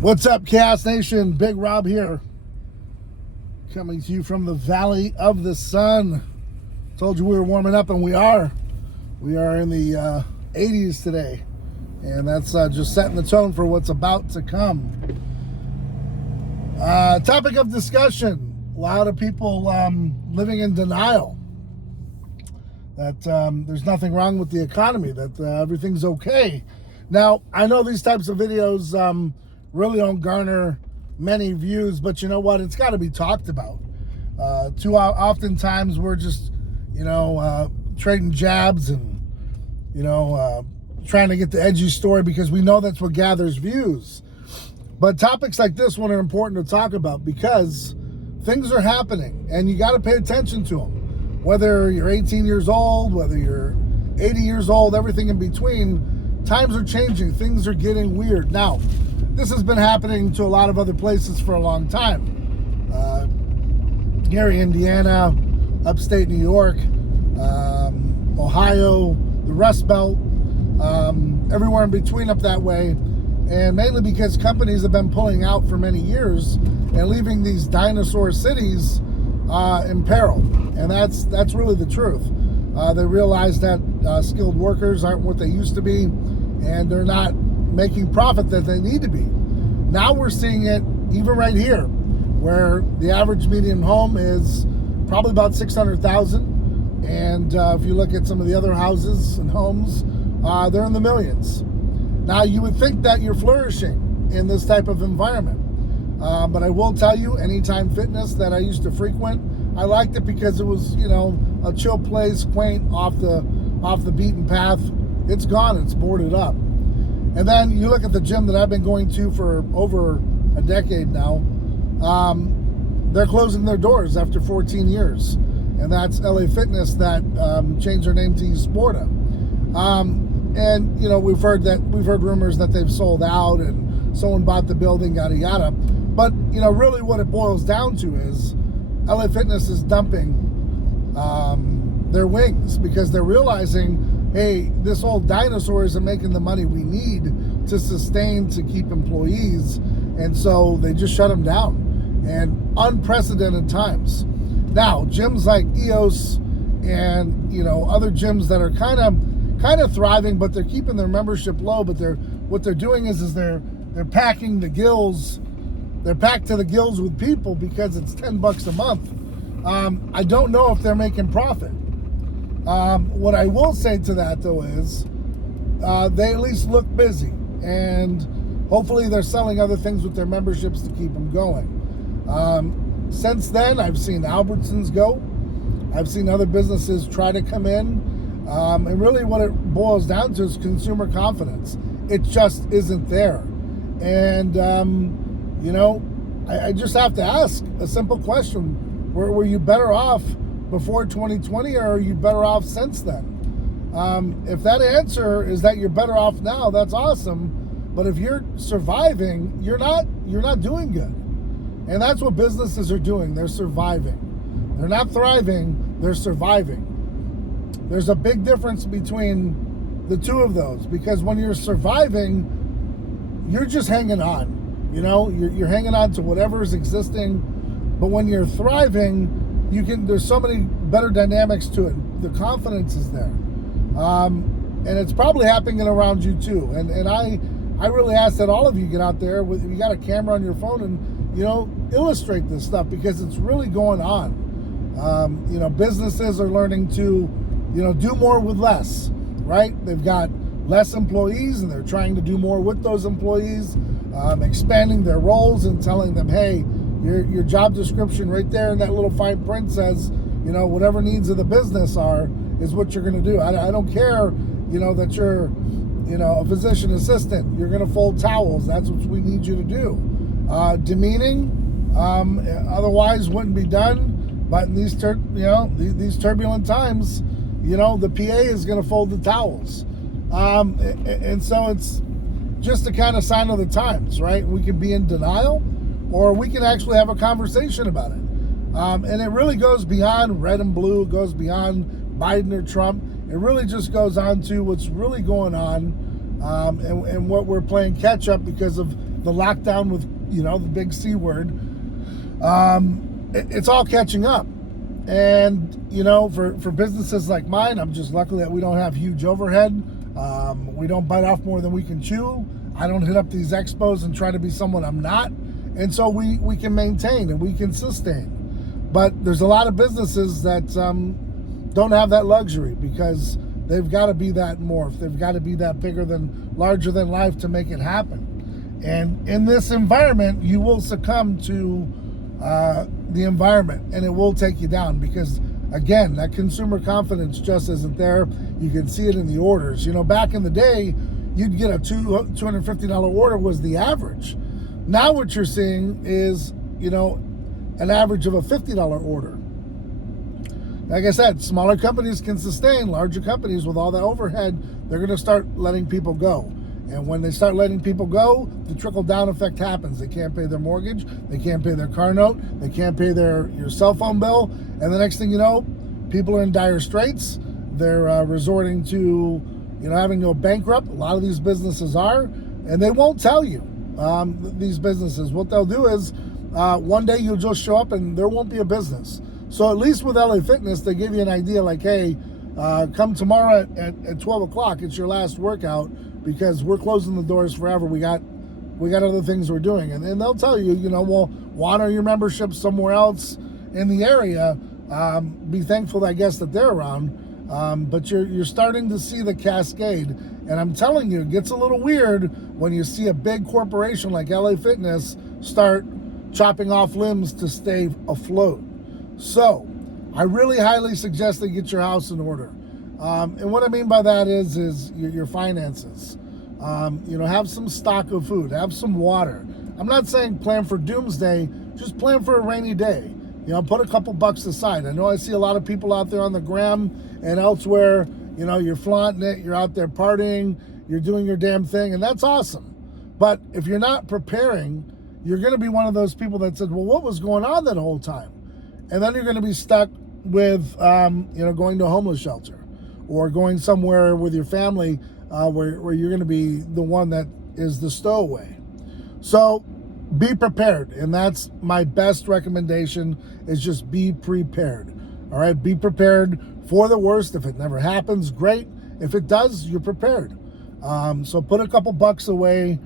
What's up, Chaos Nation? Big Rob here, coming to you from the Valley of the Sun. Told you we were warming up, and we are. We are in the 80s today, and that's just setting the tone for what's about to come. Topic of discussion: a lot of people living in denial that there's nothing wrong with the economy, that everything's okay. Now, I know these types of videos really don't garner many views, but you know what? It's got to be talked about. Too oftentimes we're just, trading jabs and, trying to get the edgy story because we know that's what gathers views. But topics like this one are important to talk about because things are happening and you got to pay attention to them. Whether you're 18 years old, whether you're 80 years old, everything in between, times are changing. Things are getting weird. Now, this has been happening to a lot of other places for a long time. Gary, Indiana, upstate New York, Ohio, the Rust Belt, everywhere in between up that way. And mainly because companies have been pulling out for many years and leaving these dinosaur cities in peril. And that's really the truth. They realize that skilled workers aren't what they used to be, and they're not making profit that they need to be. Now we're seeing it even right here, where the average median home is probably about $600,000, and if you look at some of the other houses and homes, they're in the millions. Now you would think that you're flourishing in this type of environment, but I will tell you, Anytime Fitness that I used to frequent, I liked it because it was, a chill place, quaint, off the beaten path. It's gone. It's boarded up. And then you look at the gym that I've been going to for over a decade now. They're closing their doors after 14 years. And that's LA Fitness that changed their name to Esporta. And, we've heard rumors that they've sold out and someone bought the building, yada, yada. But, really what it boils down to is LA Fitness is dumping their wings because they're realizing, hey, this old dinosaur isn't making the money we need to sustain, to keep employees. And so they just shut them down. And unprecedented times. Now, gyms like EOS and, other gyms that are kind of thriving, but they're keeping their membership low, but what they're doing is they're packing the gills. They're packed to the gills with people because it's $10 a month. I don't know if they're making profit. What I will say to that, though, is they at least look busy, and hopefully they're selling other things with their memberships to keep them going. Since then, I've seen Albertsons go. I've seen other businesses try to come in. And really what it boils down to is consumer confidence. It just isn't there. And, I just have to ask a simple question. Were you better off before 2020, or are you better off since then? If that answer is that you're better off now, that's awesome. But if you're surviving, you're not doing good. And that's what businesses are doing. They're surviving. They're not thriving, they're surviving. There's a big difference between the two of those, because when you're surviving, you're just hanging on. You're hanging on to whatever is existing. But when you're thriving, there's so many better dynamics to it. The confidence is there. And it's probably happening around you too. And I really ask that all of you get out there with, you got a camera on your phone and, illustrate this stuff, because it's really going on. Businesses are learning to, do more with less, right? They've got less employees and they're trying to do more with those employees, expanding their roles and telling them, hey, your job description right there in that little fine print says, whatever needs of the business is what you're going to do. I don't care, that you're, a physician assistant. You're going to fold towels. That's what we need you to do. Demeaning, otherwise wouldn't be done. But in these these turbulent times, the PA is going to fold the towels. And so it's just a kind of sign of the times, right? We can be in denial, or we can actually have a conversation about it. And it really goes beyond red and blue. It goes beyond Biden or Trump. It really just goes on to what's really going on, and what we're playing catch up because of the lockdown with, the big C word, it's all catching up. And, for businesses like mine, I'm just lucky that we don't have huge overhead. We don't bite off more than we can chew. I don't hit up these expos and try to be someone I'm not. And so we can maintain and we can sustain. But there's a lot of businesses that don't have that luxury because they've got to be that morph. They've got to be that larger than life to make it happen. And in this environment, you will succumb to the environment, and it will take you down because, again, that consumer confidence just isn't there. You can see it in the orders. Back in the day, you'd get a $250 order was the average. Now what you're seeing is, an average of a $50 order. Like I said, smaller companies can sustain. Larger companies with all the overhead, they're going to start letting people go. And when they start letting people go, the trickle-down effect happens. They can't pay their mortgage. They can't pay their car note. They can't pay your cell phone bill. And the next thing you know, people are in dire straits. They're resorting to, having to go bankrupt. A lot of these businesses are. And they won't tell you, these businesses. What they'll do is, one day you'll just show up and there won't be a business. So at least with LA Fitness, they give you an idea like, hey, come tomorrow at 12 o'clock. It's your last workout because we're closing the doors forever. We got other things we're doing. And they'll tell you, we'll honor your membership somewhere else in the area. Be thankful, I guess, that they're around. But you're starting to see the cascade. And I'm telling you, it gets a little weird when you see a big corporation like LA Fitness start chopping off limbs to stay afloat. So I really highly suggest that you get your house in order. And what I mean by that is your finances. Have some stock of food, have some water. I'm not saying plan for doomsday, just plan for a rainy day. Put a couple bucks aside. I know I see a lot of people out there on the gram and elsewhere, you're flaunting it, you're out there partying, you're doing your damn thing, and that's awesome. But if you're not preparing, you're going to be one of those people that said, well, what was going on that whole time? And then you're going to be stuck with, going to a homeless shelter or going somewhere with your family where you're going to be the one that is the stowaway. So be prepared. And that's my best recommendation is just be prepared. All right. Be prepared for the worst. If it never happens, great. If it does, you're prepared. So put a couple bucks away,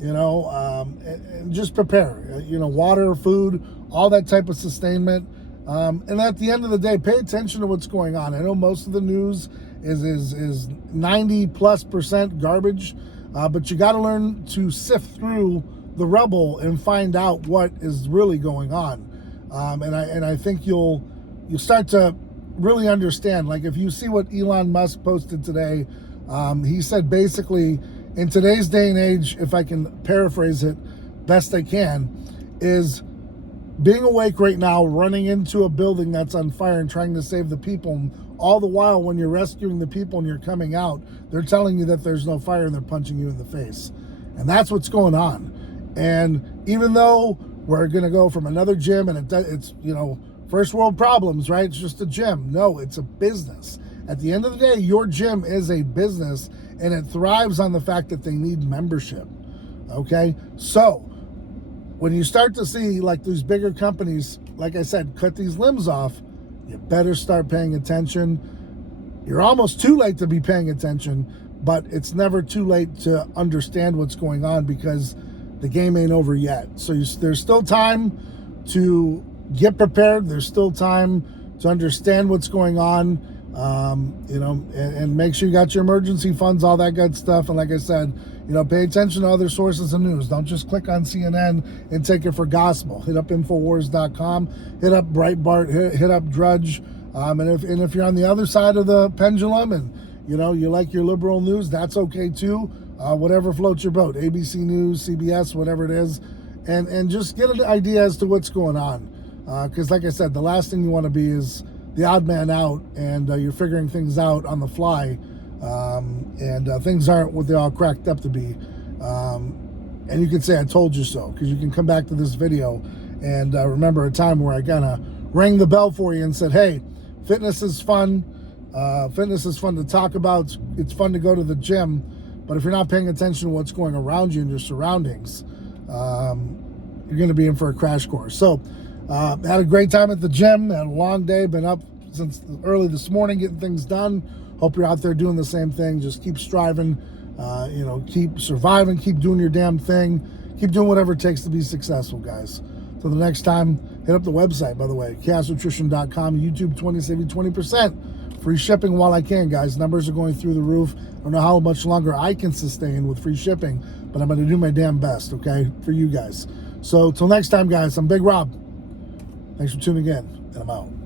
and just prepare, water, food, all that type of sustainment. And at the end of the day, pay attention to what's going on. I know most of the news is 90+% garbage, but you got to learn to sift through the rubble and find out what is really going on. And I think you'll start to really understand. Like if you see what Elon Musk posted today, he said basically in today's day and age, if I can paraphrase it best I can, is being awake right now, running into a building that's on fire and trying to save the people. All the while when you're rescuing the people and you're coming out, they're telling you that there's no fire and they're punching you in the face. And that's what's going on. And even though we're going to go from another gym and it's first world problems, right? It's just a gym. No, it's a business. At the end of the day, your gym is a business and it thrives on the fact that they need membership. Okay? So when you start to see like these bigger companies, like I said, cut these limbs off, you better start paying attention. You're almost too late to be paying attention, but it's never too late to understand what's going on because the game ain't over yet. So there's still time to get prepared. There's still time to understand what's going on, and make sure you got your emergency funds, all that good stuff. And like I said, pay attention to other sources of news. Don't just click on CNN and take it for gospel. Hit up Infowars.com, hit up Breitbart, hit up Drudge. And if you're on the other side of the pendulum and, you like your liberal news, that's okay too. Whatever floats your boat, ABC News, CBS, whatever it is. And just get an idea as to what's going on. Because like I said, the last thing you want to be is the odd man out and you're figuring things out on the fly. And things aren't what they all cracked up to be. And you can say, I told you so, because you can come back to this video and remember a time where I kind of rang the bell for you and said, hey, fitness is fun. Fitness is fun to talk about. It's fun to go to the gym. But if you're not paying attention to what's going around you and your surroundings, you're going to be in for a crash course. So, had a great time at the gym. Had a long day. Been up since early this morning getting things done. Hope you're out there doing the same thing. Just keep striving. Keep surviving. Keep doing your damn thing. Keep doing whatever it takes to be successful, guys. So the next time, hit up the website, by the way, chaosnutrition.com, YouTube 20, save you 20%. Free shipping while I can, guys. Numbers are going through the roof. I don't know how much longer I can sustain with free shipping, but I'm going to do my damn best, okay, for you guys. So till next time, guys, I'm Big Rob. Thanks for tuning in, and I'm out.